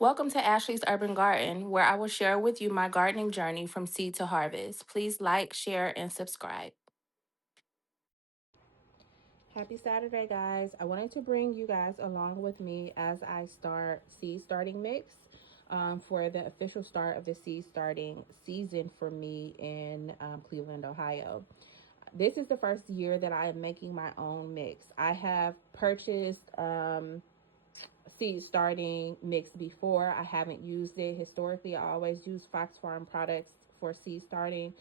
Welcome to Ashley's Urban Garden, where I will share with you my gardening journey from seed to harvest. Please like, share, and subscribe. Happy Saturday, guys. I wanted to bring you guys along with me as I start seed starting mix for the official start of the seed starting season for me in Cleveland, Ohio. This is the first year that I am making my own mix. I have purchased seed starting mix before. I haven't used it historically. I always use Fox Farm products for seed starting.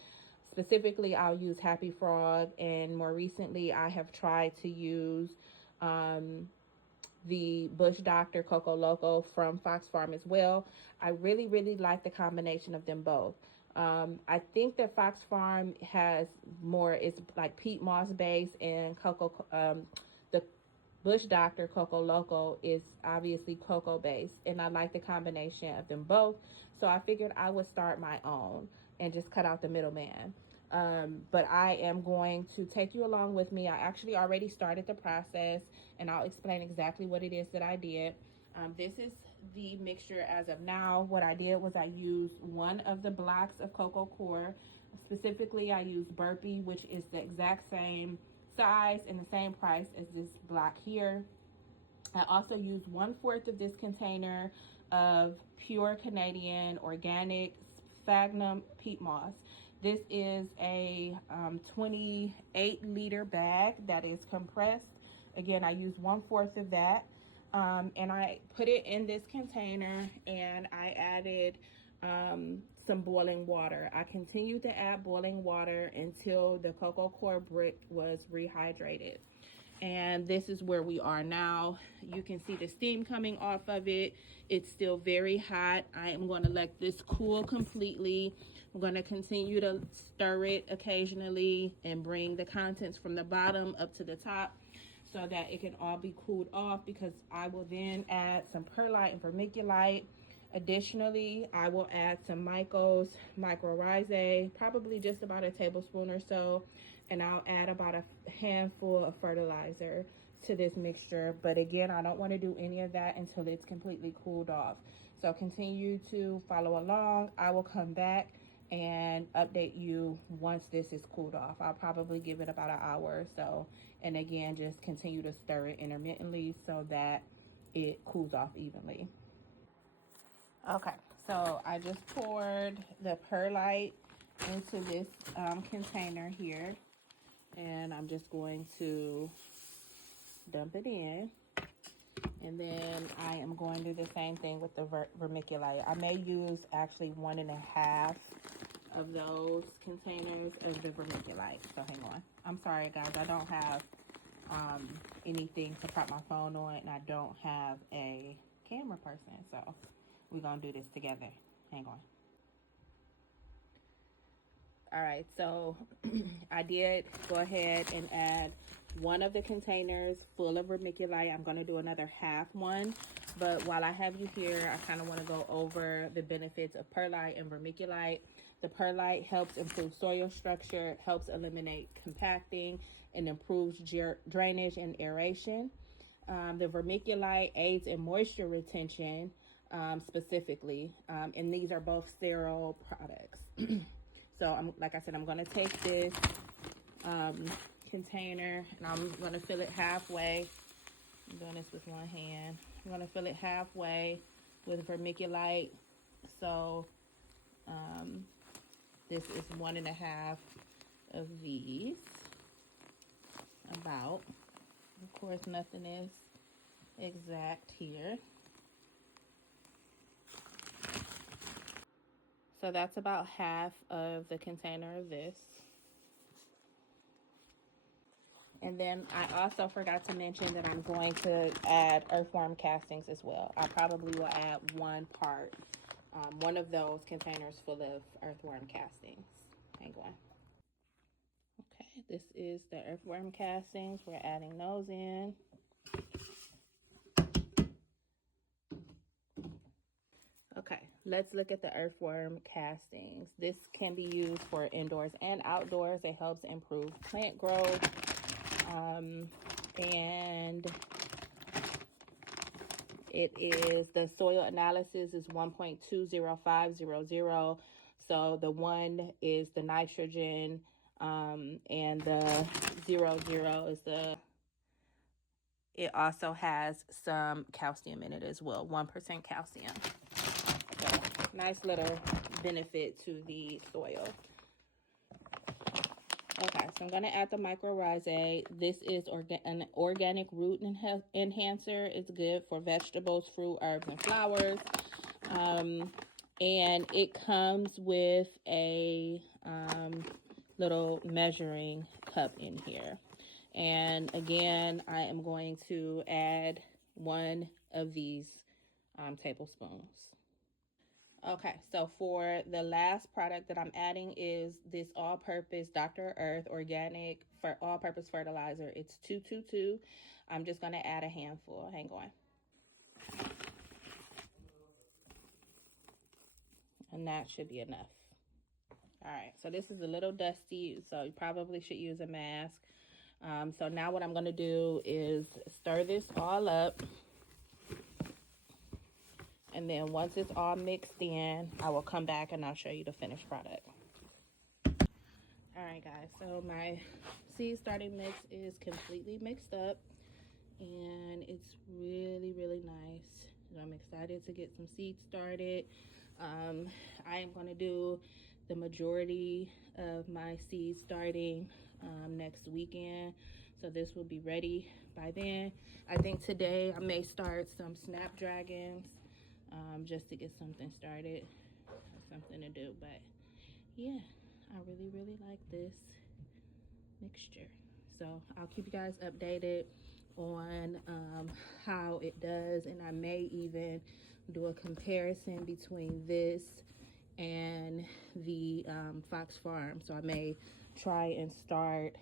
Specifically, I'll use Happy Frog, and more recently, I have tried to use the Bush Doctor Coco Loco from Fox Farm as well. I really like the combination of them both. I think that Fox Farm has more, it's like peat moss based, and the Bush Doctor Coco Loco is obviously cocoa based, and I like the combination of them both. So I figured I would start my own and just cut out the middleman. But I am going to take you along with me. I actually already started the process, and I'll explain exactly what it is that I did. This is the mixture as of now. What I did was I used one of the blocks of Coco coir. Specifically, I used Burpee, which is the exact same size and the same price as this block here. I also used 1/4 of this container of pure Canadian organic sphagnum peat moss. This is a 28-liter bag that is compressed. Again, I used 1/4 of that. And I put it in this container, and I added some boiling water. I continued to add boiling water until the coco coir brick was rehydrated. And this is where we are now. You can see the steam coming off of it. It's still very hot. I am going to let this cool completely. I'm going to continue to stir it occasionally and bring the contents from the bottom up to the top so that it can all be cooled off, because I will then add some perlite and vermiculite. Additionally, I will add some Mykos micrrohizae, probably just about a tablespoon or so, and I'll add about a handful of fertilizer to this mixture. But again, I don't want to do any of that until it's completely cooled off. So continue to follow along. I will come back and update you once this is cooled off. I'll probably give it about an hour or so. And again, just continue to stir it intermittently so that it cools off evenly. Okay, so I just poured the perlite into this container here, and I'm just going to dump it in. And then I am going to do the same thing with the vermiculite. I may use actually 1.5 of those containers of the vermiculite. So hang on. I'm sorry, guys. I don't have anything to prop my phone on, and I don't have a camera person. So we're going to do this together. Hang on. All right, so I did go ahead and add one of the containers full of vermiculite. I'm going to do another half one, but while I have you here, I kind of want to go over the benefits of perlite and vermiculite. The perlite helps improve soil structure, helps eliminate compacting, and improves drainage and aeration. The vermiculite aids in moisture retention specifically, and these are both sterile products. So like I said, I'm gonna take this container, and I'm gonna fill it halfway. I'm doing this with one hand. I'm gonna fill it halfway with vermiculite. So this is 1.5 of these, about. Of course, nothing is exact here. So that's about half of the container of this. And then I also forgot to mention that I'm going to add earthworm castings as well. I probably will add one of those containers full of earthworm castings. Hang on. Okay, this is the earthworm castings. We're adding those in. Okay, let's look at the earthworm castings. This can be used for indoors and outdoors. It helps improve plant growth. And the soil analysis is 1.20500. So the 1 is the nitrogen, and the 00 is it also has some calcium in it as well, 1% calcium. So nice little benefit to the soil. Okay, so I'm going to add the microrhizae. This is an organic root enhancer. It's good for vegetables, fruit, herbs, and flowers. And it comes with a little measuring cup in here. And again, I am going to add 1 of these tablespoons. Okay, so for the last product that I'm adding is this all-purpose Dr. Earth organic for all-purpose fertilizer. It's 222. I'm just going to add a handful. Hang on. And that should be enough. All right, so this is a little dusty, so you probably should use a mask. So now what I'm going to do is stir this all up. And then once it's all mixed in, I will come back and I'll show you the finished product. All right, guys, so my seed starting mix is completely mixed up. And it's really, really nice. I'm excited to get some seeds started. I am going to do the majority of my seeds starting next weekend. So this will be ready by then. I think today I may start some snapdragons just to get something started, something to do. But yeah, I really, really like this mixture. So I'll keep you guys updated on how it does, and I may even do a comparison between this and the Fox Farm. So I may try and start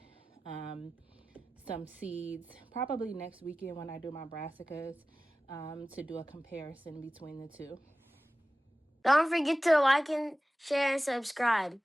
some seeds probably next weekend when I do my brassicas to do a comparison between the two. Don't forget to like and share and subscribe.